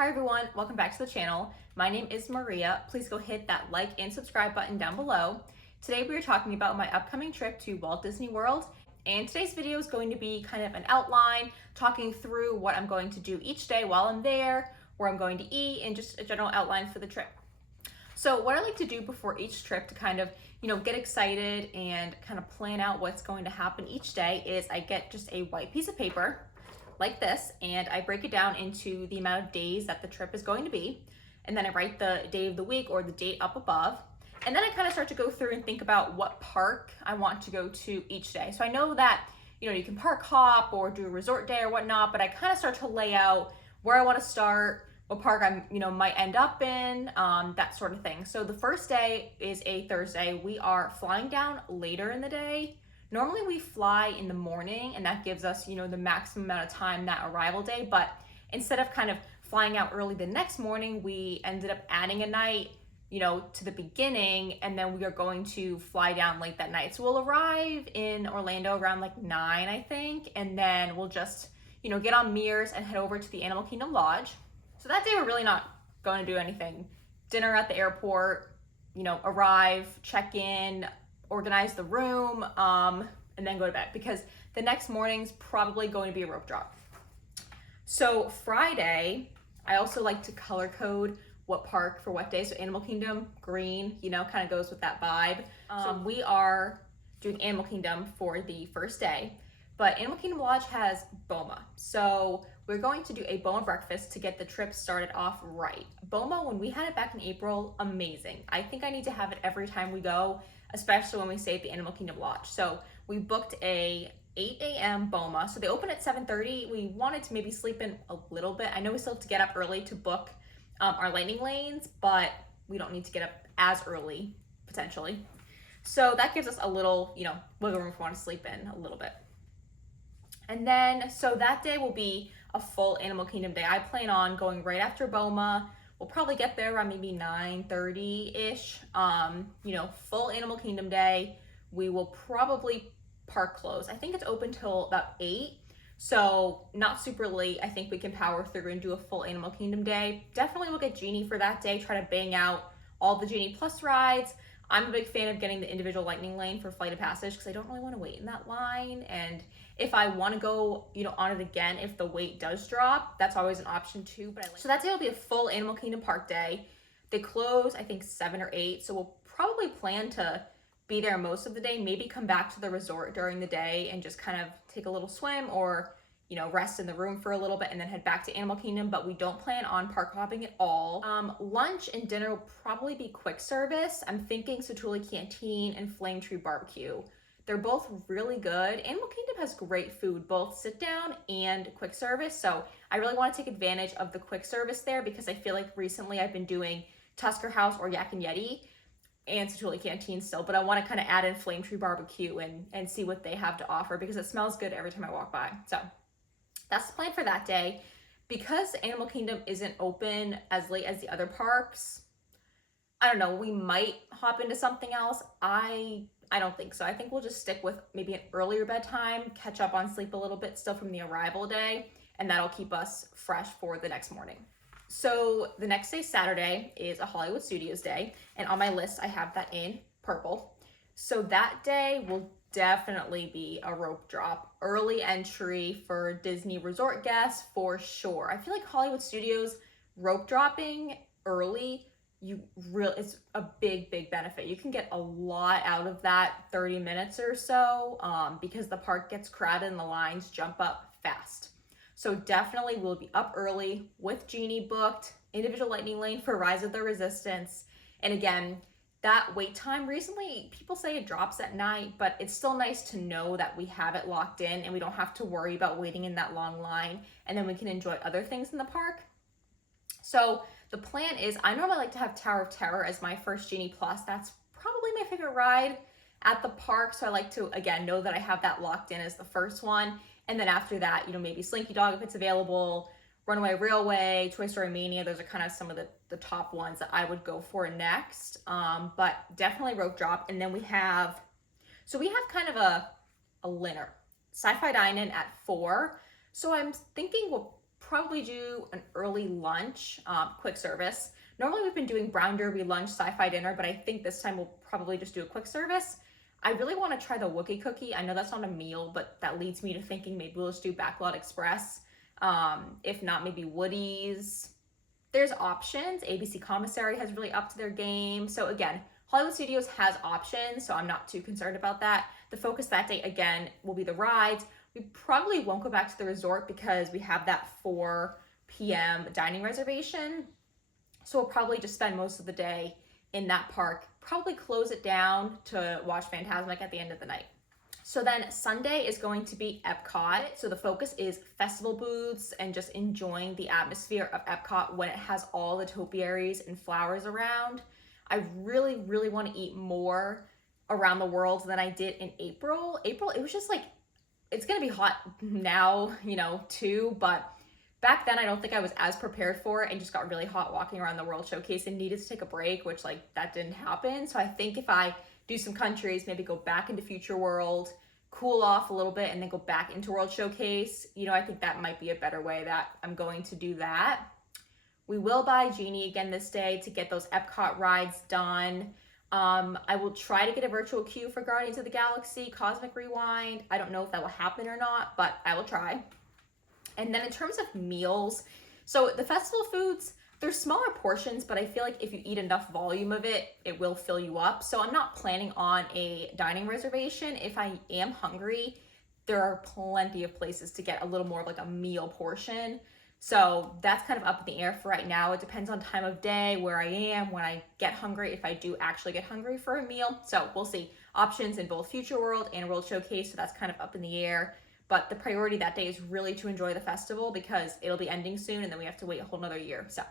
Hi everyone, welcome back to the channel. My name is Maria. Please go hit that like and subscribe button down below. Today we are talking about my upcoming trip to Walt Disney World, and today's video is going to be kind of an outline, talking through what I'm going to do each day while I'm there, where I'm going to eat, and just a general outline for the trip. So what I like to do before each trip to kind of, get excited and kind of plan out what's going to happen each day is I get just a white piece of paper like this, and I break it down into the amount of days that the trip is going to be. And then I write the day of the week or the date up above. And then I kind of start to go through and think about what park I want to go to each day. So I know that, you can park hop or do a resort day or whatnot, but I kind of start to lay out where I want to start, what park I'm, might end up in, that sort of thing. So the first day is a Thursday. We are flying down later in the day. Normally we fly in the morning, and that gives us, the maximum amount of time that arrival day. But instead of kind of flying out early the next morning, we ended up adding a night, to the beginning, and then we are going to fly down late that night. So we'll arrive in Orlando around like 9, I think, and then we'll just, get on Mears and head over to the Animal Kingdom Lodge. So that day we're really not going to do anything. Dinner at the airport, arrive, check in, organize the room, and then go to bed, because the next morning's probably going to be a rope drop. So Friday, I also like to color code what park for what day. So Animal Kingdom, green, kind of goes with that vibe. So we are doing Animal Kingdom for the first day, but Animal Kingdom Lodge has Boma. So we're going to do a Boma breakfast to get the trip started off right. Boma, when we had it back in April, amazing. I think I need to have it every time we go, especially when we stay at the Animal Kingdom Lodge. So we booked a 8 a.m. Boma. So they open at 7:30. We wanted to maybe sleep in a little bit. I know we still have to get up early to book our lightning lanes, but we don't need to get up as early, potentially. So that gives us a little, wiggle room if we want to sleep in a little bit. And then, so that day will be a full Animal Kingdom day. I plan on going right after Boma. We'll probably get there around maybe 9:30-ish. Full Animal Kingdom day. We will probably park close. I think it's open till about 8. So not super late. I think we can power through and do a full Animal Kingdom day. Definitely we'll get Genie for that day. Try to bang out all the Genie Plus rides. I'm a big fan of getting the individual lightning lane for Flight of Passage because I don't really want to wait in that line. And if I want to go, on it again, if the wait does drop, that's always an option too. So that day will be a full Animal Kingdom Park day. They close, I think 7 or 8. So we'll probably plan to be there most of the day, maybe come back to the resort during the day and just kind of take a little swim or, rest in the room for a little bit and then head back to Animal Kingdom, but we don't plan on park hopping at all. Lunch and dinner will probably be quick service. I'm thinking Satuli Canteen and Flame Tree Barbecue. They're both really good. Animal Kingdom has great food, both sit down and quick service. So I really want to take advantage of the quick service there because I feel like recently I've been doing Tusker House or Yak and Yeti and Satuli Canteen still, but I want to kind of add in Flame Tree Barbecue and see what they have to offer because it smells good every time I walk by. So that's the plan for that day. Because Animal Kingdom isn't open as late as the other parks, I don't know, we might hop into something else. I don't think so. I think we'll just stick with maybe an earlier bedtime, catch up on sleep a little bit still from the arrival day, and that'll keep us fresh for the next morning. So the next day, Saturday, is a Hollywood Studios day, and on my list I have that in purple. So that day will definitely be a rope drop. Early entry for Disney Resort guests for sure. I feel like Hollywood Studios rope dropping early, it's a big benefit. You can get a lot out of that 30 minutes or so because the park gets crowded and the lines jump up fast. So definitely we'll be up early with Genie booked, individual lightning lane for Rise of the Resistance. And again, that wait time, recently people say it drops at night, but it's still nice to know that we have it locked in and we don't have to worry about waiting in that long line, and then we can enjoy other things in the park. So the plan is, I normally like to have Tower of Terror as my first Genie Plus. That's probably my favorite ride at the park. So I like to, again, know that I have that locked in as the first one. And then after that, maybe Slinky Dog if it's available, Runaway Railway, Toy Story Mania. Those are kind of some of the top ones that I would go for next. But definitely rope drop. And then we have kind of a winner. Sci-Fi Dine-In at 4. So I'm thinking we'll probably do an early lunch, quick service. Normally we've been doing brown derby lunch, sci-fi dinner, but I think this time we'll probably just do a quick service. I really want to try the Wookiee cookie. I know that's not a meal, but that leads me to thinking maybe we'll just do Backlot Express. If not, maybe Woody's. There's options. ABC Commissary has really upped their game. So again, Hollywood Studios has options, so I'm not too concerned about that. The focus that day, again, will be the rides. We probably won't go back to the resort because we have that 4 p.m. dining reservation. So we'll probably just spend most of the day in that park, probably close it down to watch Fantasmic at the end of the night. So then Sunday is going to be Epcot. So the focus is festival booths and just enjoying the atmosphere of Epcot when it has all the topiaries and flowers around. I really, really want to eat more around the world than I did in April. April, it was just like, it's going to be hot now, too, but back then I don't think I was as prepared for it and just got really hot walking around the World Showcase and needed to take a break, which that didn't happen. So I think if I do some countries, maybe go back into Future World, cool off a little bit, and then go back into World Showcase, I think that might be a better way that I'm going to do that. We will buy Genie again this day to get those Epcot rides done. I will try to get a virtual queue for Guardians of the Galaxy, Cosmic Rewind. I don't know if that will happen or not, but I will try. And then in terms of meals, so the festival foods, they're smaller portions, but I feel like if you eat enough volume of it, it will fill you up. So I'm not planning on a dining reservation. If I am hungry, there are plenty of places to get a little more of like a meal portion. So that's kind of up in the air for right now. It depends on time of day, where I am, when I get hungry, if I do actually get hungry for a meal. So we'll see. Options in both Future World and World Showcase, so that's kind of up in the air. But the priority that day is really to enjoy the festival because it'll be ending soon and then we have to wait a whole nother year. So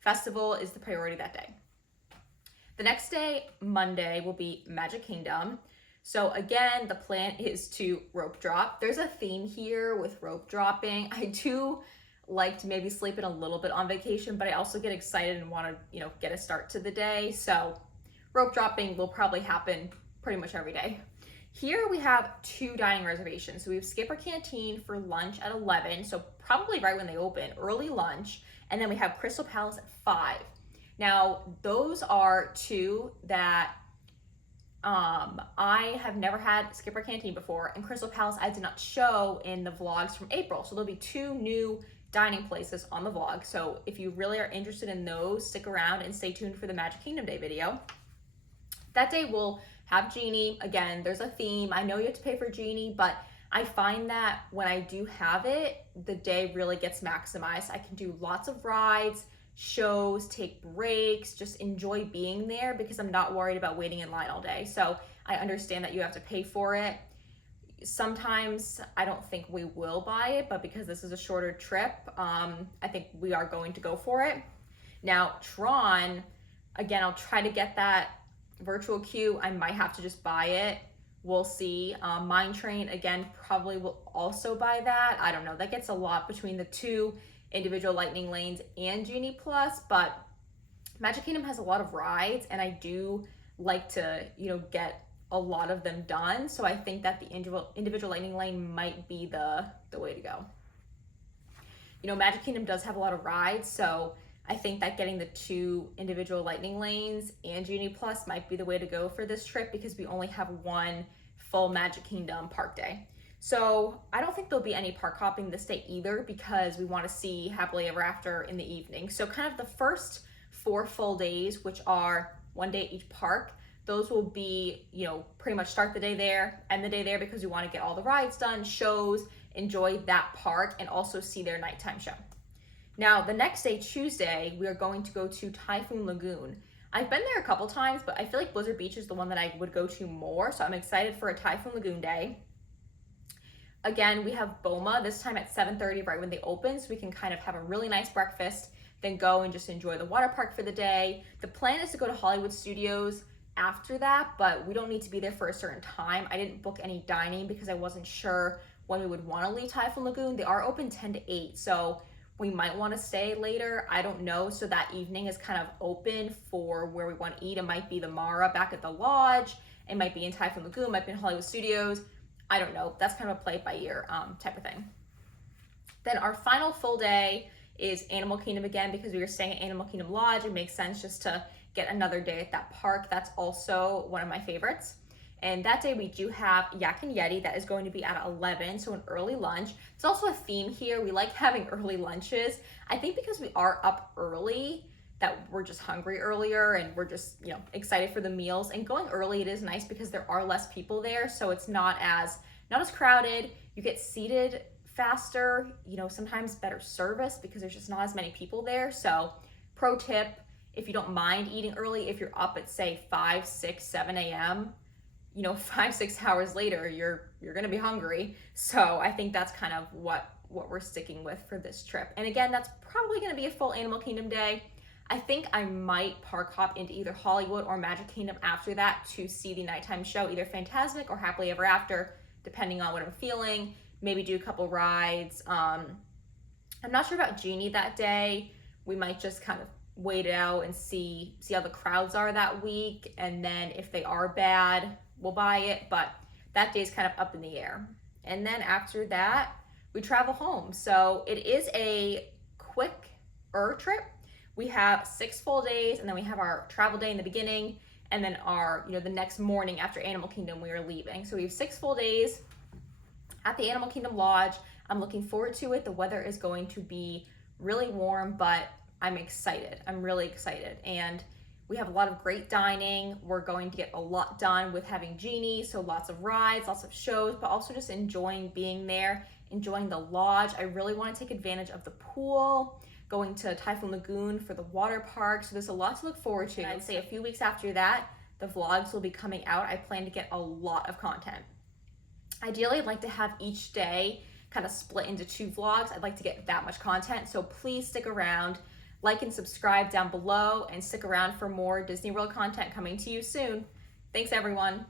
festival is the priority that day. The next day, Monday, will be Magic Kingdom. So again, the plan is to rope drop. There's a theme here with rope dropping. I do like to maybe sleep in a little bit on vacation, but I also get excited and want to, get a start to the day. So rope dropping will probably happen pretty much every day. Here we have 2 dining reservations. So we have Skipper Canteen for lunch at 11, so probably right when they open, early lunch. And then we have Crystal Palace at 5. Now, those are 2 that I have never had Skipper Canteen before, and Crystal Palace I did not show in the vlogs from April. So there'll be 2 new dining places on the vlog. So if you really are interested in those, stick around and stay tuned for the Magic Kingdom Day video. That day we'll have Genie. Again, there's a theme. I know you have to pay for Genie, but I find that when I do have it, the day really gets maximized. I can do lots of rides, shows, take breaks, just enjoy being there because I'm not worried about waiting in line all day. So I understand that you have to pay for it. Sometimes I don't think we will buy it, but because this is a shorter trip, I think we are going to go for it. Now, Tron, again, I'll try to get that virtual queue. I might have to just buy it. We'll see. Mine Train, again, probably will also buy that. I don't know. That gets a lot between the 2 individual Lightning Lanes and Genie Plus, but Magic Kingdom has a lot of rides, and I do like to, get a lot of them done. So I think that the individual Lightning Lane might be the way to go. Magic Kingdom does have a lot of rides, so I think that getting the 2 individual Lightning Lanes and Genie Plus might be the way to go for this trip because we only have 1 full Magic Kingdom park day. So I don't think there'll be any park hopping this day either because we want to see Happily Ever After in the evening. So kind of the first 4 full days, which are 1 day at each park, those will be, pretty much start the day there, end the day there because we want to get all the rides done, shows, enjoy that park, and also see their nighttime show. Now, the next day, Tuesday, we are going to go to Typhoon Lagoon. I've been there a couple times, but I feel like Blizzard Beach is the one that I would go to more, so I'm excited for a Typhoon Lagoon day. Again, we have BOMA this time at 7:30 right when they open, so we can kind of have a really nice breakfast, then go and just enjoy the water park for the day. The plan is to go to Hollywood Studios after that, but we don't need to be there for a certain time. I didn't book any dining because I wasn't sure when we would want to leave Typhoon Lagoon. They are open 10 to 8, so we might want to stay later. I don't know. So that evening is kind of open for where we want to eat. It might be the Mara back at the lodge. It might be in Typhoon Lagoon. It might be in Hollywood Studios. I don't know. That's kind of a play it by ear type of thing. Then our final full day is Animal Kingdom again, because we were staying at Animal Kingdom Lodge. It makes sense just to get another day at that park. That's also one of my favorites. And that day we do have Yak and Yeti that is going to be at 11, so an early lunch. There's also a theme here. We like having early lunches. I think because we are up early, that we're just hungry earlier and we're just, excited for the meals. And going early, it is nice because there are less people there, so it's not as crowded. You get seated faster, sometimes better service because there's just not as many people there. So pro tip, if you don't mind eating early, if you're up at say 5, 6, 7 a.m., 5-6 hours later, you're gonna be hungry. So I think that's kind of what we're sticking with for this trip. And again, that's probably gonna be a full Animal Kingdom day. I think I might park hop into either Hollywood or Magic Kingdom after that to see the nighttime show, either Fantasmic or Happily Ever After, depending on what I'm feeling. Maybe do a couple rides. I'm not sure about Genie that day. We might just kind of wait it out and see how the crowds are that week, and then if they are bad, we'll buy it, but that day's kind of up in the air. And then after that, we travel home. So it is a quicker trip. We have 6 full days, and then we have our travel day in the beginning, and then our, the next morning after Animal Kingdom, we are leaving. So we have 6 full days at the Animal Kingdom Lodge. I'm looking forward to it. The weather is going to be really warm, but I'm excited. I'm really excited. And we have a lot of great dining. We're going to get a lot done with having Genie, so lots of rides, lots of shows, but also just enjoying being there, enjoying the lodge. I really want to take advantage of the pool, going to Typhoon Lagoon for the water park. So there's a lot to look forward to. I'd say a few weeks after that, the vlogs will be coming out. I plan to get a lot of content. Ideally, I'd like to have each day kind of split into 2 vlogs. I'd like to get that much content, so please stick around. Like and subscribe down below, and stick around for more Disney World content coming to you soon. Thanks, everyone.